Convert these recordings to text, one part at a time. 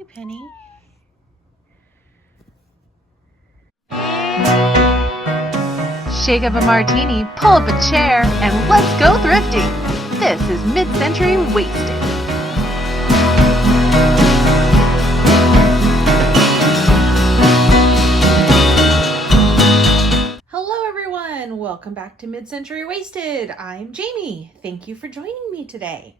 Hey, Penny. Shake up a martini, pull up a chair, and let's go thrifting. This is Mid-Century Wasted. Hello, everyone. Welcome back to Mid-Century Wasted. I'm Jamie. Thank you for joining me today.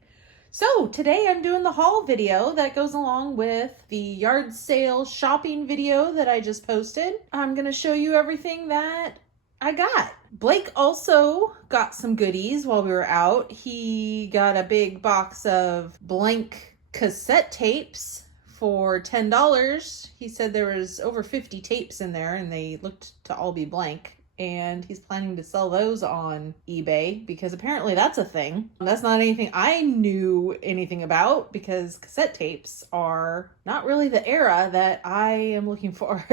So today I'm doing the haul video that goes along with the yard sale shopping video that I just posted. I'm going to show you everything that I got. Blake also got some goodies while we were out. He got a big box of blank cassette tapes for $10. He said there was over 50 tapes in there and they looked to all be blank. And he's planning to sell those on eBay because apparently that's a thing. That's not anything I knew anything about because cassette tapes are not really the era that I am looking for.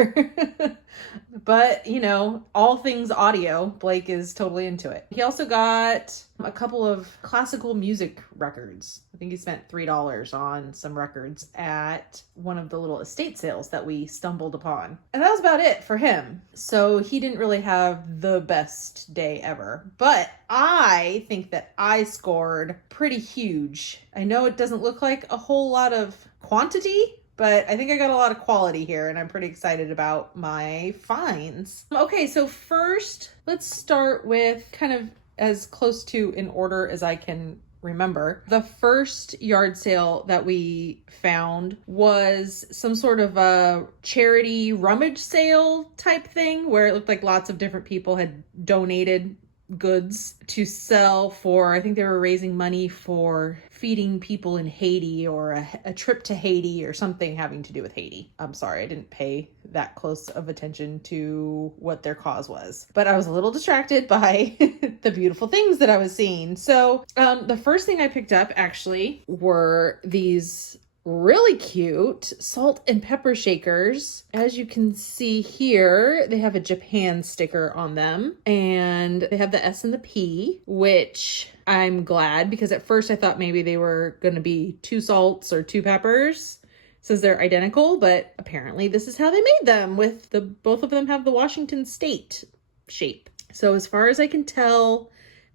But, you know, all things audio, Blake is totally into it. He also got a couple of classical music records. I think he spent $3 on some records at one of the little estate sales that we stumbled upon. And that was about it for him. So he didn't really have the best day ever. But I think that I scored pretty huge. I know it doesn't look like a whole lot of quantity, but I think I got a lot of quality here and I'm pretty excited about my finds. Okay, so first, let's start with kind of as close to in order as I can remember. The first yard sale that we found was some sort of a charity rummage sale type thing where it looked like lots of different people had donated goods to sell for, I think they were raising money for feeding people in Haiti or a trip to Haiti or something having to do with Haiti. I'm sorry, I didn't pay that close of attention to what their cause was, but I was a little distracted by the beautiful things that I was seeing. So the first thing I picked up actually were these really cute salt and pepper shakers. As you can see here, they have a Japan sticker on them and they have the S and the P, which I'm glad because at first I thought maybe they were going to be 2 salts or 2 peppers since they're identical, but apparently this is how they made them with both of them have the Washington State shape. So as far as I can tell,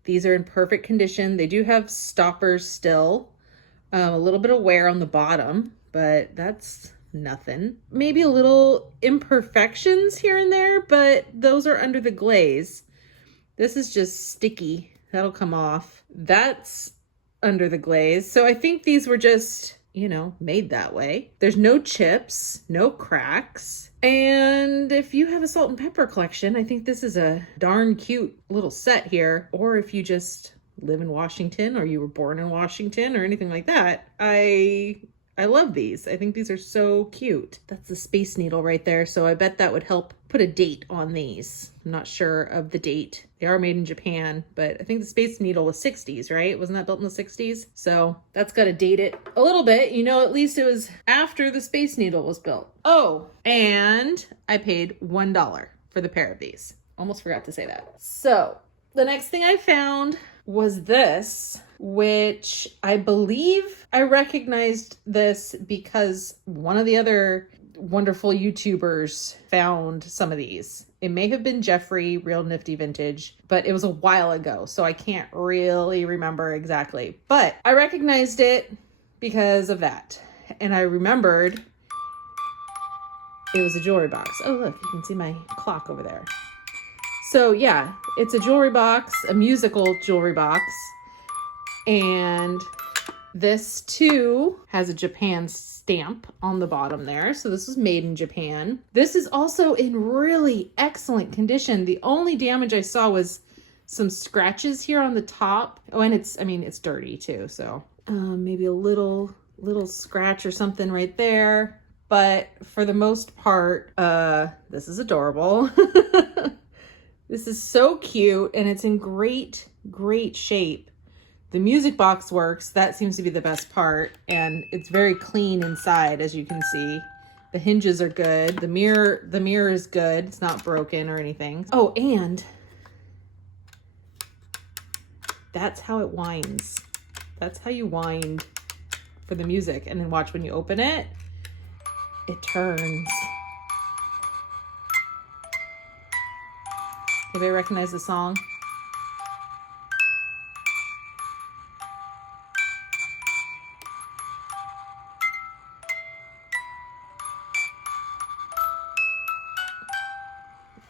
these are in perfect condition. They do have stoppers still. A little bit of wear on the bottom, but that's nothing. Maybe a little imperfections here and there, but those are under the glaze. This is just sticky. That'll come off. That's under the glaze. So I think these were just, you know, made that way. There's no chips, no cracks. And if you have a salt and pepper collection, I think this is a darn cute little set here. Or if you just live in Washington or you were born in Washington or anything like that, I love these. I think these are so cute. That's the Space Needle right there. So I bet that would help put a date on these. I'm not sure of the date. They are made in Japan, but I think the Space Needle was 60s, right? Wasn't that built in the 60s? So that's got to date it a little bit. You know, at least it was after the Space Needle was built. Oh, and I paid $1 for the pair of these. Almost forgot to say that. So the next thing I found was this, which I believe I recognized this because one of the other wonderful YouTubers found some of these. It may have been Jeffrey, Real Nifty Vintage, but it was a while ago, so I can't really remember exactly. But I recognized it because of that. And I remembered it was a jewelry box. Oh, look, you can see my clock over there. So yeah, it's a jewelry box, a musical jewelry box. And this too has a Japan stamp on the bottom there. So this was made in Japan. This is also in really excellent condition. The only damage I saw was some scratches here on the top. Oh, and it's dirty too. So maybe a little scratch or something right there. But for the most part, this is adorable. This is so cute and it's in great shape. The music box works. That seems to be the best part. And it's very clean inside, as you can see. The hinges are good. The mirror is good. It's not broken or anything. Oh, and that's how it winds. That's how you wind for the music. And then watch when you open it. it turns. Anybody recognize the song?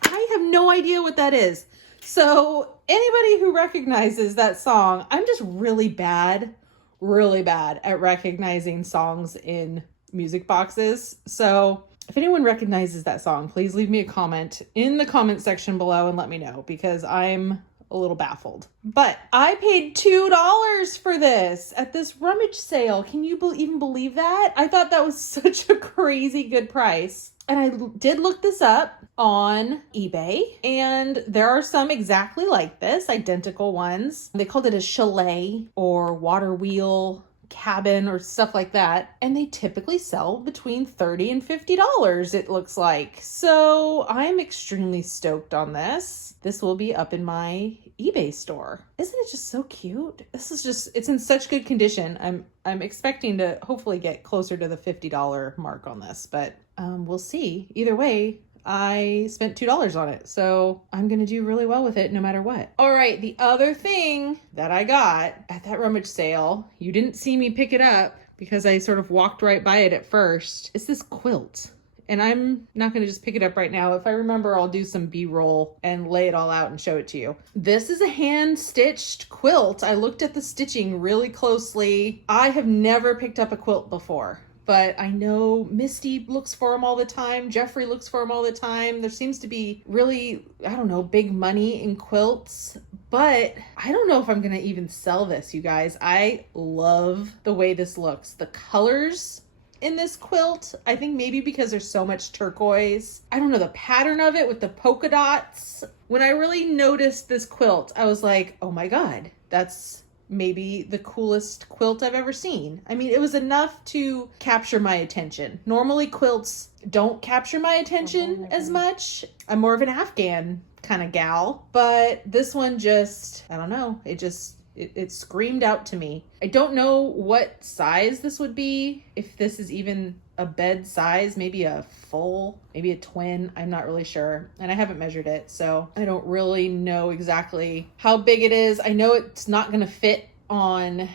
I have no idea what that is. So anybody who recognizes that song, I'm just really bad at recognizing songs in music boxes. So if anyone recognizes that song, please leave me a comment in the comment section below and let me know, because I'm a little baffled. But I paid $2 for this at this rummage sale. Can you even believe that? I thought that was such a crazy good price. And I did look this up on eBay, and there are some exactly like this, identical ones. They called it a chalet or water wheel cabin or stuff like that. And they typically sell between $30 and $50, it looks like. So I'm extremely stoked on this. This will be up in my eBay store. Isn't it just so cute? It's in such good condition. I'm expecting to hopefully get closer to the $50 mark on this, but we'll see. Either way, I spent $2 on it, so I'm gonna do really well with it no matter what. All right, the other thing that I got at that rummage sale, you didn't see me pick it up because I sort of walked right by it at first, is this quilt. And I'm not going to just pick it up right now. If I remember, I'll do some B-roll and lay it all out and show it to you. This is a hand-stitched quilt. I looked at the stitching really closely. I have never picked up a quilt before, but I know Misty looks for them all the time. Jeffrey looks for them all the time. There seems to be really, I don't know, big money in quilts, but I don't know if I'm going to even sell this, you guys. I love the way this looks. The colors in this quilt, I think maybe because there's so much turquoise. I don't know, the pattern of it with the polka dots. When I really noticed this quilt, I was like, oh my God, that's maybe the coolest quilt I've ever seen. I mean, it was enough to capture my attention. Normally quilts don't capture my attention as much. I'm more of an Afghan kind of gal, but this one just, I don't know, it screamed out to me. I don't know what size this would be, if this is even a bed size, maybe a full, maybe a twin. I'm not really sure. And I haven't measured it, so I don't really know exactly how big it is. I know it's not going to fit on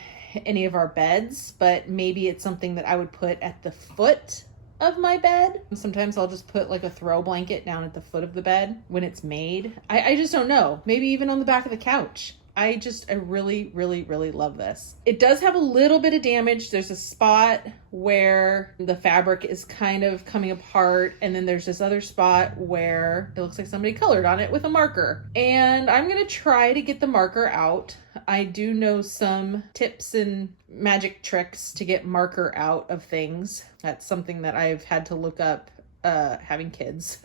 any of our beds, but maybe it's something that I would put at the foot of my bed. Sometimes I'll just put like a throw blanket down at the foot of the bed when it's made. I just don't know. Maybe even on the back of the couch. I really, really, really love this. It does have a little bit of damage. There's a spot where the fabric is kind of coming apart, and then there's this other spot where it looks like somebody colored on it with a marker. And I'm gonna try to get the marker out. I do know some tips and magic tricks to get marker out of things. That's something that I've had to look up having kids.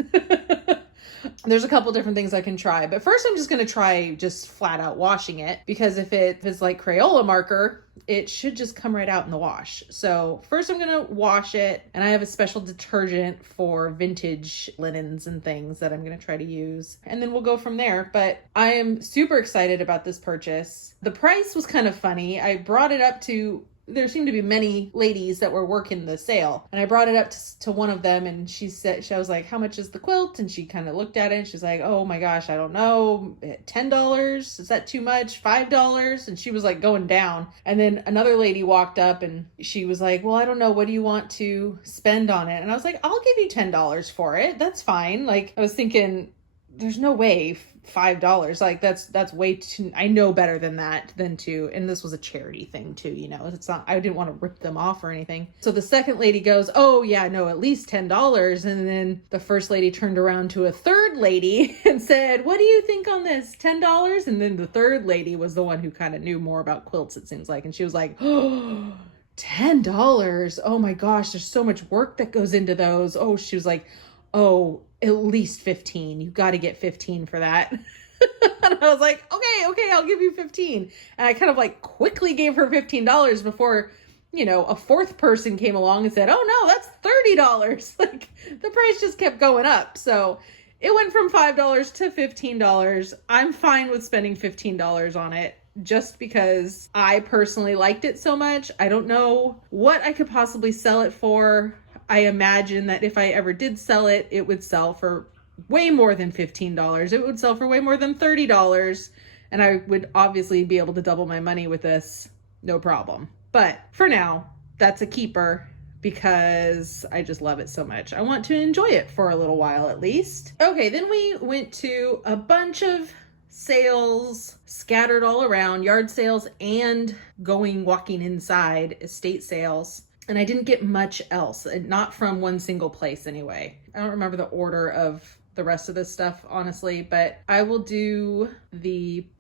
There's a couple different things I can try, but first I'm just going to try just flat out washing it, because if it is like Crayola marker, it should just come right out in the wash. So first I'm going to wash it, and I have a special detergent for vintage linens and things that I'm going to try to use, and then we'll go from there. But I am super excited about this purchase. The price was kind of funny. I brought it up to, there seemed to be many ladies that were working the sale, and I brought it up to one of them, and she was like, how much is the quilt? And she kind of looked at it and she's like, oh my gosh, I don't know, $10? Is that too much? $5? And she was like going down. And then another lady walked up and she was like, well, I don't know, what do you want to spend on it? And I was like, I'll give you $10 for it. That's fine. Like, I was thinking, there's no way $5, like that's way too, I know better than that and this was a charity thing too, you know, it's not, I didn't want to rip them off or anything. So the second lady goes, oh yeah, no, at least $10. And then the first lady turned around to a third lady and said, what do you think on this? $10? And then the third lady was the one who kind of knew more about quilts, it seems like, and she was like, oh, $10. Oh my gosh, there's so much work that goes into those. Oh, she was like, oh, at least 15. You got to get 15 for that. And I was like, okay, I'll give you 15. And I kind of like quickly gave her $15 before, you know, a fourth person came along and said, oh no, that's $30. Like, the price just kept going up. So it went from $5 to $15. I'm fine with spending $15 on it, just because I personally liked it so much. I don't know what I could possibly sell it for. I imagine that if I ever did sell it, it would sell for way more than $15. It would sell for way more than $30. And I would obviously be able to double my money with this, no problem. But for now, that's a keeper because I just love it so much. I want to enjoy it for a little while at least. Okay, then we went to a bunch of sales scattered all around, yard sales and walking inside, estate sales. And I didn't get much else, not from one single place anyway. I don't remember the order of the rest of this stuff, honestly, but I will do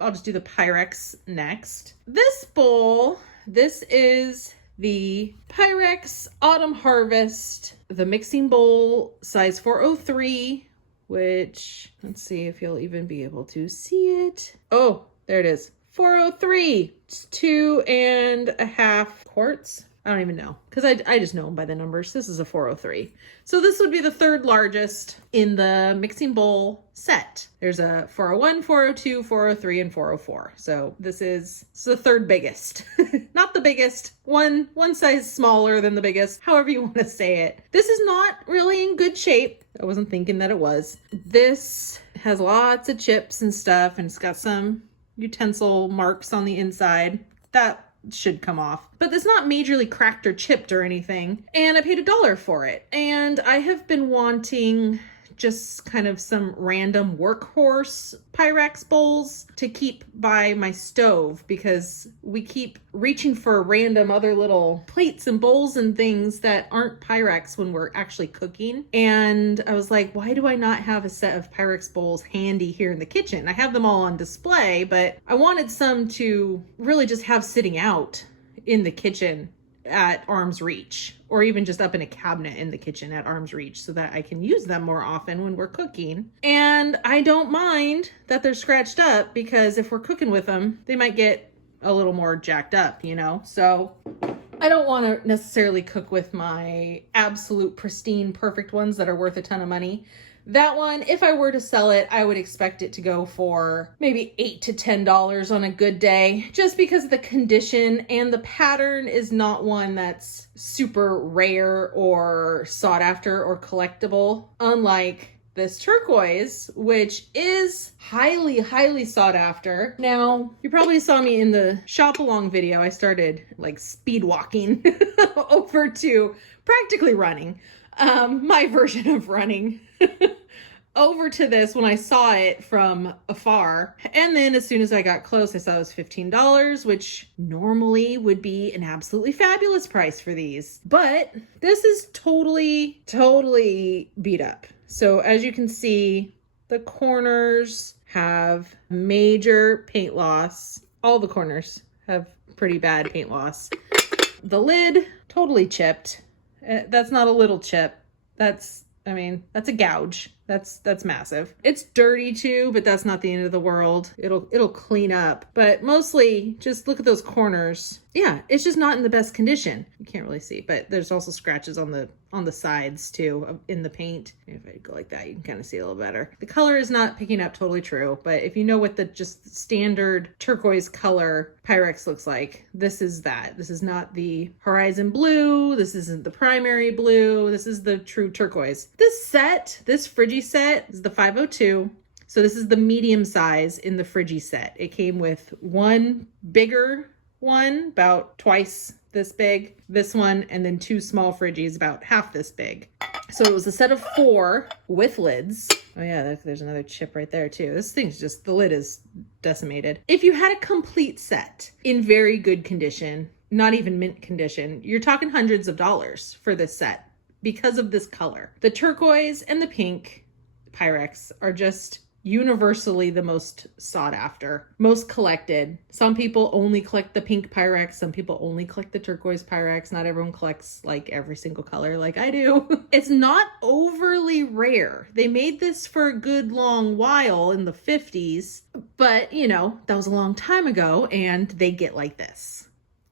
I'll just do the Pyrex next. This bowl, this is the Pyrex Autumn Harvest, the mixing bowl, size 403, which, let's see if you'll even be able to see it. Oh, there it is. 403. It's 2.5 quarts. I don't even know because I just know them by the numbers. This is a 403. So this would be the third largest in the mixing bowl set. There's a 401, 402, 403, and 404. So this is the third biggest. Not the biggest. One size smaller than the biggest, however you want to say it. This is not really in good shape. I wasn't thinking that it was. This has lots of chips and stuff, and it's got some utensil marks on the inside. That should come off, but it's not majorly cracked or chipped or anything. And I paid $1 for it. And I have been wanting just kind of some random workhorse Pyrex bowls to keep by my stove because we keep reaching for random other little plates and bowls and things that aren't Pyrex when we're actually cooking. And I was like, why do I not have a set of Pyrex bowls handy here in the kitchen? I have them all on display, but I wanted some to really just have sitting out in the kitchen at arm's reach, or even just up in a cabinet in the kitchen at arm's reach so that I can use them more often when we're cooking. And I don't mind that they're scratched up because if we're cooking with them, they might get a little more jacked up, you know? So I don't want to necessarily cook with my absolute pristine, perfect ones that are worth a ton of money. That one, if I were to sell it, I would expect it to go for maybe $8 to $10 on a good day, just because the condition and the pattern is not one that's super rare or sought after or collectible, unlike this turquoise, which is highly, highly sought after. Now, you probably saw me in the shop along video. I started like speed walking over to practically running. My version of running over to this when I saw it from afar. And then as soon as I got close, I saw it was $15, which normally would be an absolutely fabulous price for these. But this is totally, totally beat up. So as you can see, the corners have major paint loss. All the corners have pretty bad paint loss. The lid, totally chipped. That's not a little chip. That's a gouge. That's massive. It's dirty too, but that's not the end of the world. It'll clean up. But mostly just look at those corners. Yeah, it's just not in the best condition. You can't really see, but there's also scratches on the sides too in the paint. If I go like that, you can kind of see a little better. The color is not picking up, totally true, but if you know what the just standard turquoise color Pyrex looks like, this is that. This is not the horizon blue. This isn't the primary blue. This is the true turquoise. This Friggy set is the 502. So this is the medium size in the Friggy set. It came with one bigger one, about twice this big, this one, and then two small Friggies about half this big. So it was a set of 4 with lids. Oh yeah, there's another chip right there too. This thing's just, the lid is decimated. If you had a complete set in very good condition, not even mint condition, you're talking hundreds of dollars for this set because of this color. The turquoise and the pink Pyrex are just universally the most sought after, most collected. Some people only collect the pink Pyrex. Some people only collect the turquoise Pyrex. Not everyone collects like every single color like I do. It's not overly rare. They made this for a good long while in the 50s, but you know, that was a long time ago and they get like this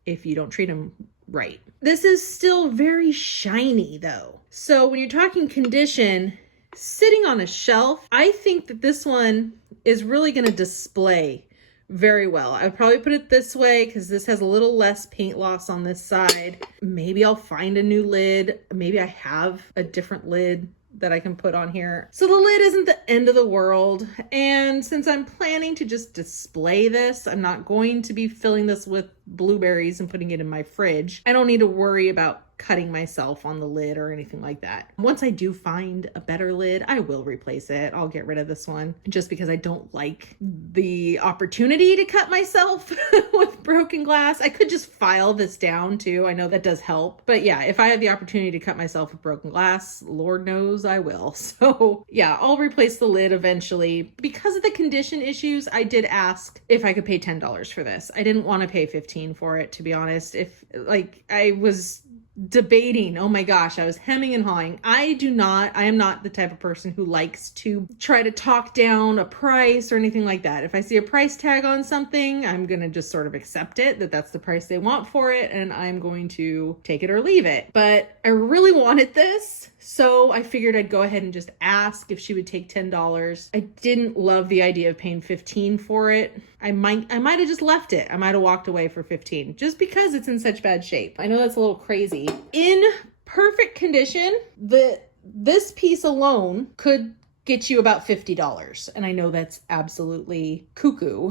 if you don't treat them right. This is still very shiny though. So when you're talking condition, sitting on a shelf, I think that this one is really going to display very well. I'd probably put it this way because this has a little less paint loss on this side. Maybe I'll find a new lid. Maybe I have a different lid that I can put on here. So the lid isn't the end of the world. And since I'm planning to just display this, I'm not going to be filling this with blueberries and putting it in my fridge. I don't need to worry about cutting myself on the lid or anything like that. Once I do find a better lid, I will replace it. I'll get rid of this one just because I don't like the opportunity to cut myself with broken glass. I could just file this down too. I know that does help. But yeah, if I have the opportunity to cut myself with broken glass, Lord knows I will. So yeah, I'll replace the lid eventually. Because of the condition issues, I did ask if I could pay $10 for this. I didn't want to pay $15 for it, to be honest. If like I was debating, oh my gosh, I was hemming and hawing. I am not the type of person who likes to try to talk down a price or anything like that. If I see a price tag on something, I'm going to just sort of accept it, that that's the price they want for it, and I'm going to take it or leave it. But I really wanted this, so I figured I'd go ahead and just ask if she would take $10. I didn't love the idea of paying $15 for it. I might have just left it. I might have walked away for $15 just because it's in such bad shape. I know that's a little crazy. In perfect condition, this piece alone could get you about $50. And I know that's absolutely cuckoo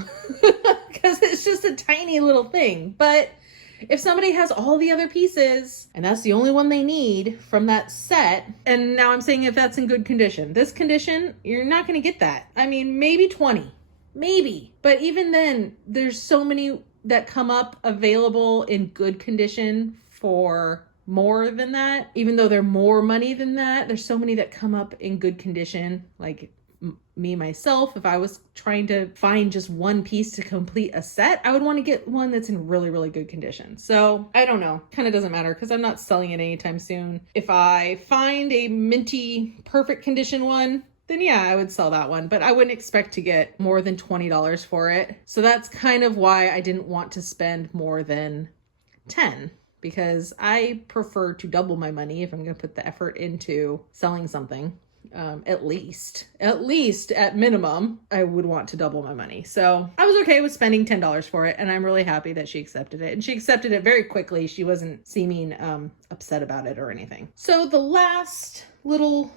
because it's just a tiny little thing. But if somebody has all the other pieces and that's the only one they need from that set, and now I'm saying if that's in good condition, this condition, you're not going to get that. I mean, maybe 20. Maybe. But even then, there's so many that come up available in good condition for more than that. Even though they're more money than that, there's so many that come up in good condition. Like me, myself, if I was trying to find just one piece to complete a set, I would want to get one that's in really, really good condition. So I don't know. Kind of doesn't matter because I'm not selling it anytime soon. If I find a minty, perfect condition one, then yeah, I would sell that one, but I wouldn't expect to get more than $20 for it. So that's kind of why I didn't want to spend more than $10, because I prefer to double my money if I'm going to put the effort into selling something. At least at minimum, I would want to double my money. So I was okay with spending $10 for it, and I'm really happy that she accepted it. And she accepted it very quickly. She wasn't seeming upset about it or anything. So the last little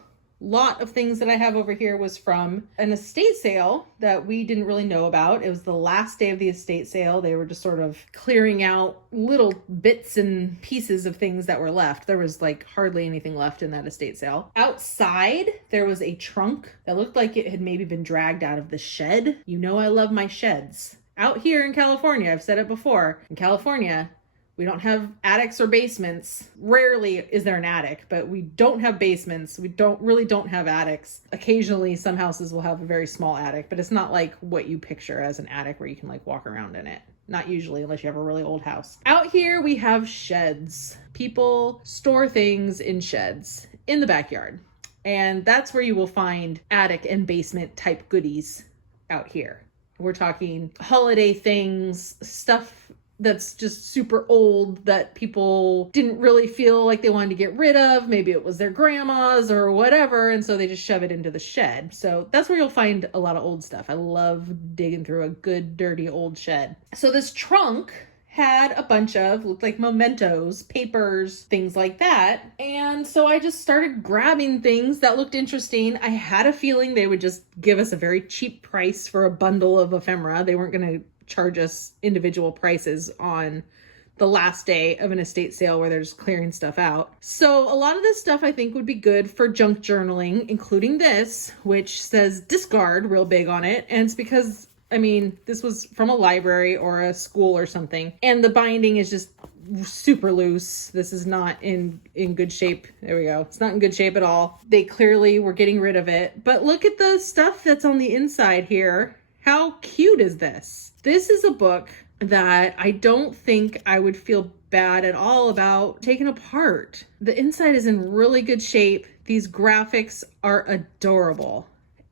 lot of things that I have over here was from an estate sale that we didn't really know about. It was the last day of the estate sale. They were just sort of clearing out little bits and pieces of things that were left. There was like hardly anything left in that estate sale. Outside, there was a trunk that looked like it had maybe been dragged out of the shed. You know I love my sheds. Out here in California, I've said it before, in California, we don't have attics or basements. Rarely is there an attic, but we don't have basements. We don't have attics. Occasionally, some houses will have a very small attic, but it's not like what you picture as an attic where you can like walk around in it. Not usually, unless you have a really old house. Out here, we have sheds. People store things in sheds in the backyard. And that's where you will find attic and basement type goodies out here. We're talking holiday things, stuff that's just super old that people didn't really feel like they wanted to get rid of. Maybe it was their grandma's or whatever, and so they just shove it into the shed. So that's where you'll find a lot of old stuff. I love digging through a good, dirty old shed. So this trunk had a bunch of, looked like mementos, papers, things like that. And so I just started grabbing things that looked interesting. I had a feeling they would just give us a very cheap price for a bundle of ephemera. They weren't going to charge us individual prices on the last day of an estate sale where they're just clearing stuff out. So a lot of this stuff I think would be good for junk journaling, including this, which says discard real big on it. And it's because, I mean, this was from a library or a school or something, and the binding is just super loose. This is not in good shape. There we go. It's not in good shape at all. They clearly were getting rid of it. But look at the stuff that's on the inside here. How cute is this? This is a book that I don't think I would feel bad at all about taking apart. The inside is in really good shape. These graphics are adorable.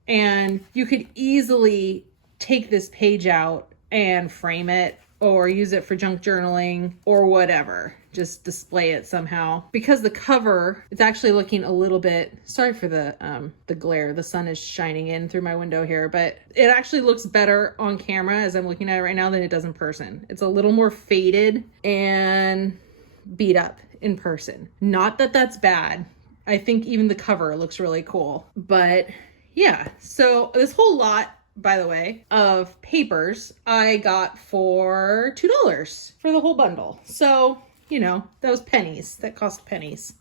And you could easily take this page out and frame it or use it for junk journaling or whatever. Just display it somehow. Because the cover, it's actually looking a little bit, sorry for the glare. The sun is shining in through my window here, but it actually looks better on camera as I'm looking at it right now than it does in person. It's a little more faded and beat up in person. Not that that's bad. I think even the cover looks really cool. But yeah, so this whole lot, by the way, of papers I got for $2 for the whole bundle. So, you know, that was pennies. That cost pennies.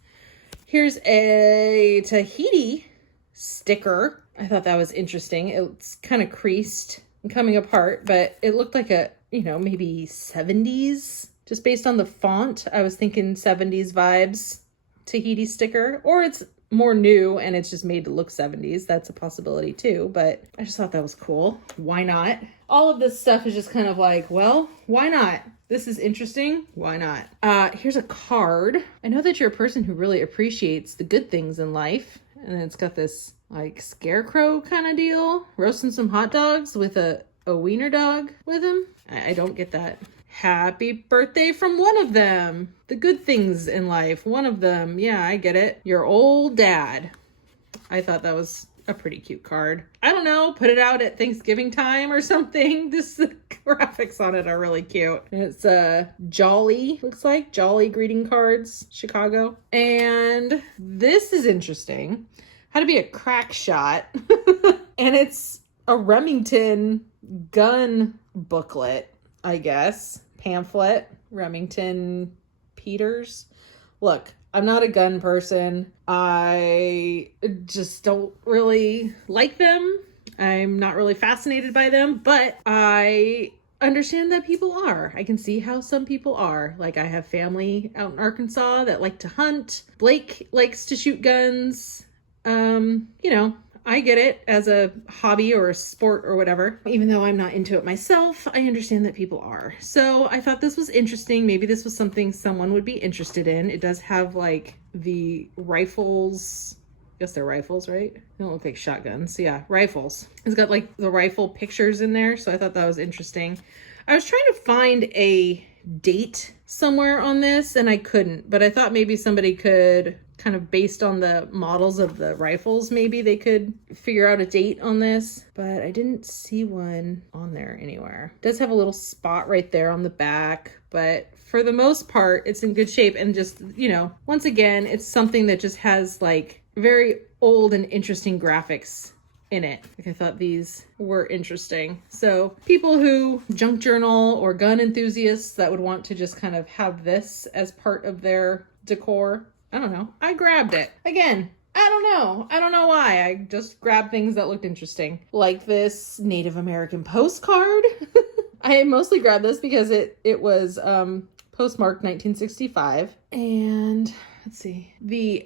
Here's a Tahiti sticker. I thought that was interesting. It's kind of creased and coming apart, but it looked like a, you know, maybe 70s. Just based on the font, I was thinking 70s vibes Tahiti sticker, or it's more new and it's just made to look 70s. That's a possibility too, but I just thought that was cool. Why not? All of this stuff is just kind of like, well, why not? This is interesting. Why not? Here's a card. I know that you're a person who really appreciates the good things in life. And then it's got this like scarecrow kind of deal. Roasting some hot dogs with a wiener dog with him. I don't get that. Happy birthday from one of them. The good things in life. One of them. Yeah, I get it. Your old dad. I thought that was a pretty cute card. I don't know. Put it out at Thanksgiving time or something. Just the graphics on it are really cute. It's Jolly. Looks like Jolly greeting cards. Chicago. And this is interesting. How to be a crack shot. And it's a Remington gun booklet, I guess. Pamphlet. Remington Peters. Look, I'm not a gun person. I just don't really like them. I'm not really fascinated by them, but I understand that people are. I can see how some people are. Like, I have family out in Arkansas that like to hunt. Blake likes to shoot guns. You know, I get it as a hobby or a sport or whatever. Even though I'm not into it myself, I understand that people are. So I thought this was interesting. Maybe this was something someone would be interested in. It does have like the rifles. I guess they're rifles, right? They don't look like shotguns. So yeah, rifles. It's got like the rifle pictures in there. So I thought that was interesting. I was trying to find a date somewhere on this and I couldn't, but I thought maybe somebody could kind of based on the models of the rifles, maybe they could figure out a date on this, but I didn't see one on there anywhere. It does have a little spot right there on the back, but for the most part, it's in good shape. And just, you know, once again, it's something that just has like very old and interesting graphics in it. Like, I thought these were interesting. So people who junk journal or gun enthusiasts that would want to just kind of have this as part of their decor, I don't know. I grabbed it. Again, I don't know. I don't know why. I just grabbed things that looked interesting. Like this Native American postcard. I mostly grabbed this because it was postmarked 1965. And let's see. The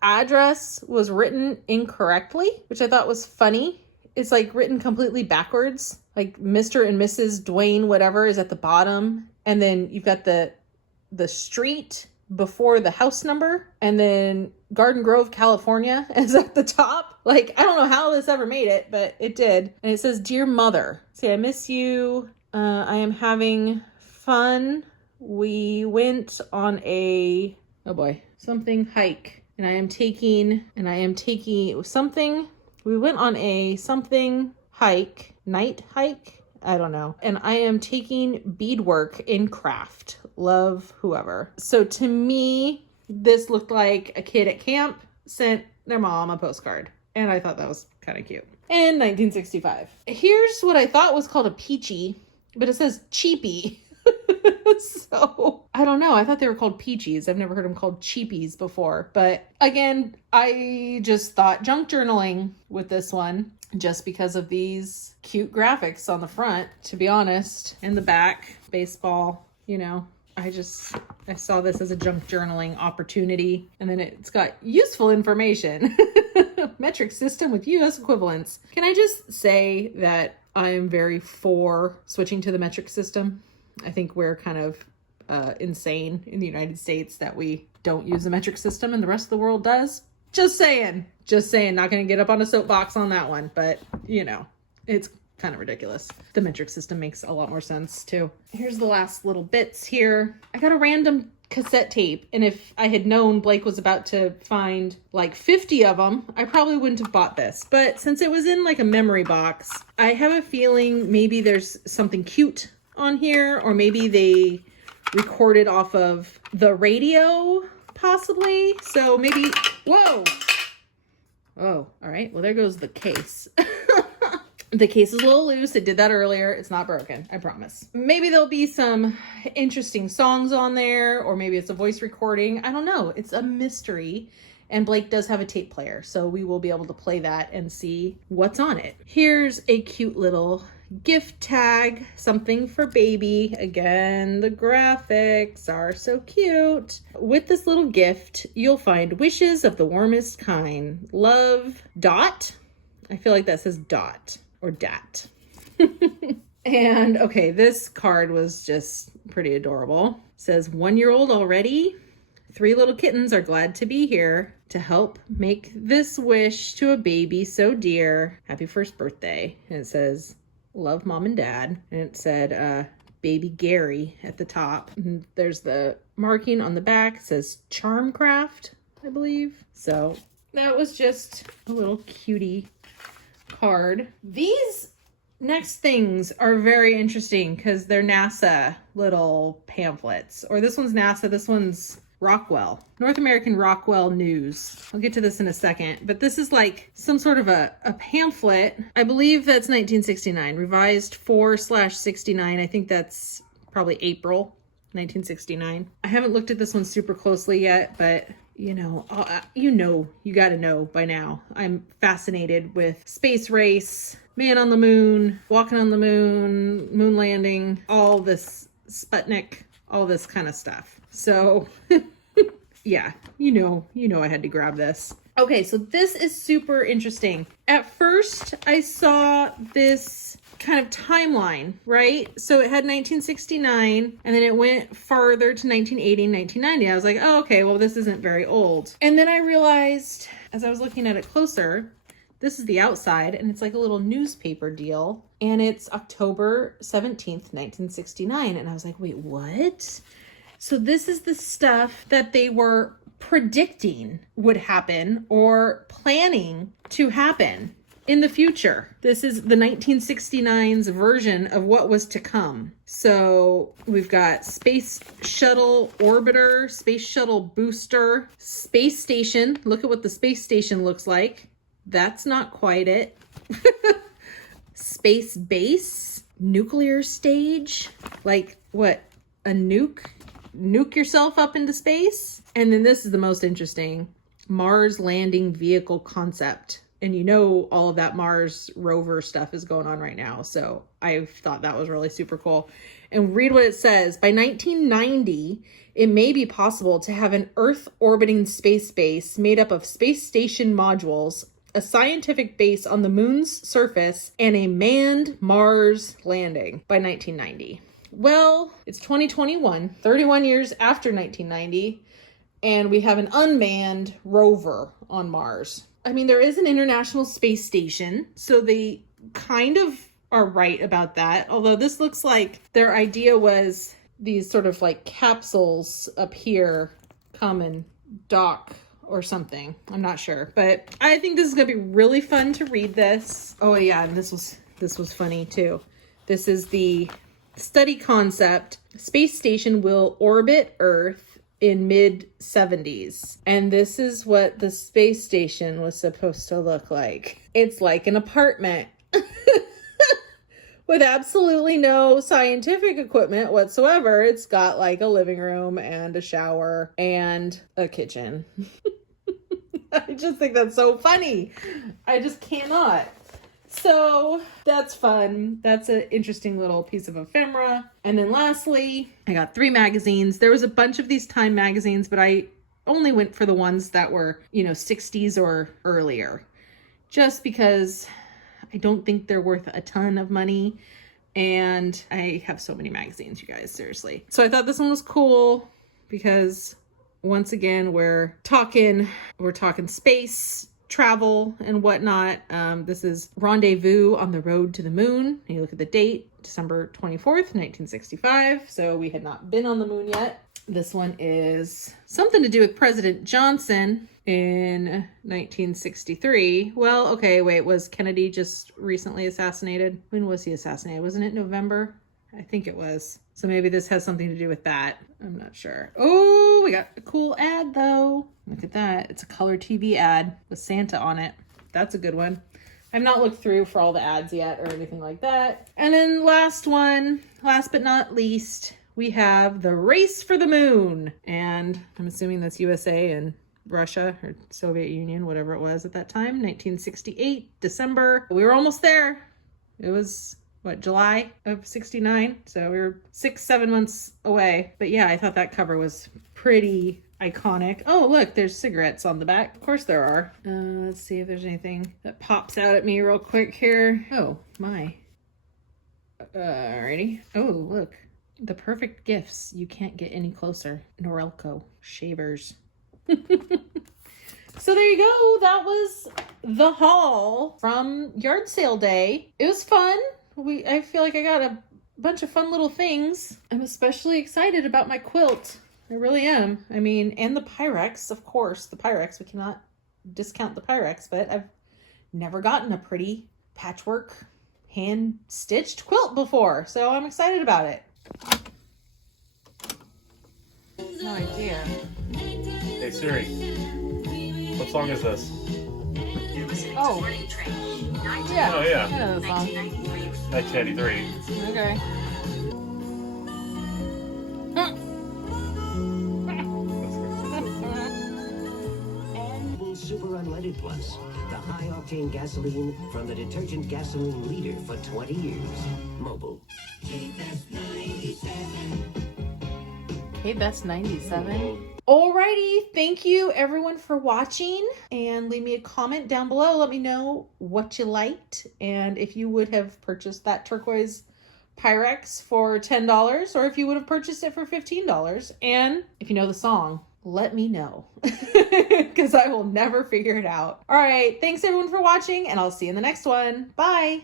address was written incorrectly, which I thought was funny. It's like written completely backwards. Like Mr. and Mrs. Dwayne whatever is at the bottom. And then you've got the street before the house number, and then Garden Grove, California is at the top. Like, I don't know how this ever made it, but it did. And it says, "Dear Mother, see, I miss you. I am having fun. We went on a, oh boy, something hike. And I am taking something. We went on a something hike, night hike. I don't know. And I am taking beadwork in craft. Love, whoever." So to me, this looked like a kid at camp sent their mom a postcard. And I thought that was kind of cute. In 1965. Here's what I thought was called a peachy, but it says cheapy. So I don't know. I thought they were called peachies. I've never heard them called cheapies before. But again, I just thought junk journaling with this one just because of these cute graphics on the front, to be honest. In the back, baseball, you know. I saw this as a junk journaling opportunity. And then it's got useful information. Metric system with US equivalents. Can I just say that I am very for switching to the metric system? I think we're kind of insane in the United States that we don't use the metric system and the rest of the world does. Just saying, not going to get up on a soapbox on that one, but you know, it's kind of ridiculous. The metric system makes a lot more sense too. Here's the last little bits here. I got a random cassette tape, and if I had known Blake was about to find like 50 of them, I probably wouldn't have bought this. But since it was in like a memory box, I have a feeling maybe there's something cute on here, or maybe they recorded off of the radio, possibly. So maybe, whoa. Oh, all right. Well, there goes the case. The case is a little loose. It did that earlier. It's not broken, I promise. Maybe there'll be some interesting songs on there, or maybe it's a voice recording. I don't know. It's a mystery. And Blake does have a tape player, so we will be able to play that and see what's on it. Here's a cute little gift tag, something for baby. Again, the graphics are so cute. With this little gift, you'll find wishes of the warmest kind. Love, Dot. I feel like that says Dot. Or dat. And okay, this card was just pretty adorable. It says, 1-year-old already? 3 little kittens are glad to be here to help make this wish to a baby so dear. Happy first birthday. And it says, love mom and dad. And it said, baby Gary at the top. And there's the marking on the back. It says Charmcraft, I believe. So that was just a little cutie card. These next things are very interesting because they're NASA little pamphlets. Or this one's NASA, this one's Rockwell. North American Rockwell News. I'll get to this in a second. But this is like some sort of a pamphlet. I believe that's 1969. Revised 4/69. I think that's probably April 1969. I haven't looked at this one super closely yet, but you got to know by now. I'm fascinated with space race, man on the moon, walking on the moon, moon landing, all this Sputnik, all this kind of stuff. So yeah, I had to grab this. Okay, so this is super interesting. At first, I saw this kind of timeline, right? So it had 1969, and then it went farther to 1980 and 1990. I was like, oh, okay, well, this isn't very old. And then I realized, as I was looking at it closer, this is the outside, and it's like a little newspaper deal, and it's October 17th, 1969. And I was like, wait, what? So this is the stuff that they were predicting would happen or planning to happen in the future. This is the 1969's version of what was to come. So we've got Space Shuttle Orbiter, Space Shuttle Booster, Space Station. Look at what the space station looks like. That's not quite it. Space Base, Nuclear Stage. Like what? A nuke? Nuke yourself up into space? And then this is the most interesting. Mars Landing Vehicle Concept. And all of that Mars rover stuff is going on right now. So I thought that was really super cool. And read what it says. By 1990, it may be possible to have an Earth orbiting space base made up of space station modules, a scientific base on the moon's surface, and a manned Mars landing by 1990. Well, it's 2021, 31 years after 1990, and we have an unmanned rover on Mars. I mean, there is an International Space Station, so they kind of are right about that. Although this looks like their idea was these sort of like capsules up here come and dock or something. I'm not sure, but I think this is gonna be really fun to read this. Oh yeah, and this was funny too. This is the study concept. Space station will orbit Earth in mid-70s. And this is what the space station was supposed to look like. It's like an apartment with absolutely no scientific equipment whatsoever. It's got like a living room and a shower and a kitchen. I just think that's so funny. I just cannot. So that's fun. That's an interesting little piece of ephemera. And then lastly, I got 3 magazines. There was a bunch of these Time magazines, but I only went for the ones that were, 60s or earlier, just because I don't think they're worth a ton of money. And I have so many magazines, you guys, seriously. So I thought this one was cool because once again, we're talking space, travel and whatnot. This is Rendezvous on the Road to the Moon. And you look at the date, December 24th, 1965. So we had not been on the moon yet. This one is something to do with President Johnson in 1963. Well, okay, wait, was Kennedy just recently assassinated? When was he assassinated? Wasn't it November? I think it was. So maybe this has something to do with that. I'm not sure. Oh, we got a cool ad though. Look at that. It's a color TV ad with Santa on it. That's a good one. I've not looked through for all the ads yet or anything like that. And then last but not least, we have the Race for the Moon. And I'm assuming that's USA and Russia or Soviet Union, whatever it was at that time. 1968, December. We were almost there. It was, what, July of 69? So we were 6-7 months away. But yeah, I thought that cover was pretty iconic. Oh, look, there's cigarettes on the back. Of course there are. Let's see if there's anything that pops out at me real quick here. Oh, my. Alrighty. Oh, look. The perfect gifts. You can't get any closer. Norelco shavers. So there you go. That was the haul from yard sale day. It was fun. I feel like I got a bunch of fun little things. I'm especially excited about my quilt. I really am. I mean, and the Pyrex, of course. The Pyrex, we cannot discount the Pyrex, but I've never gotten a pretty patchwork hand-stitched quilt before, so I'm excited about it. No idea. Hey Siri, what song is this? Oh. Yeah. Oh yeah. I know the song. 1993. Okay. And Super Unleaded Plus, the high-octane gasoline from the detergent gasoline leader for 20 years. Mobile. Hey, Best 97. Alrighty, thank you everyone for watching, and leave me a comment down below. Let me know what you liked and if you would have purchased that turquoise Pyrex for $10 or if you would have purchased it for $15. And if you know the song, let me know because I will never figure it out. All right, thanks everyone for watching, and I'll see you in the next one. Bye.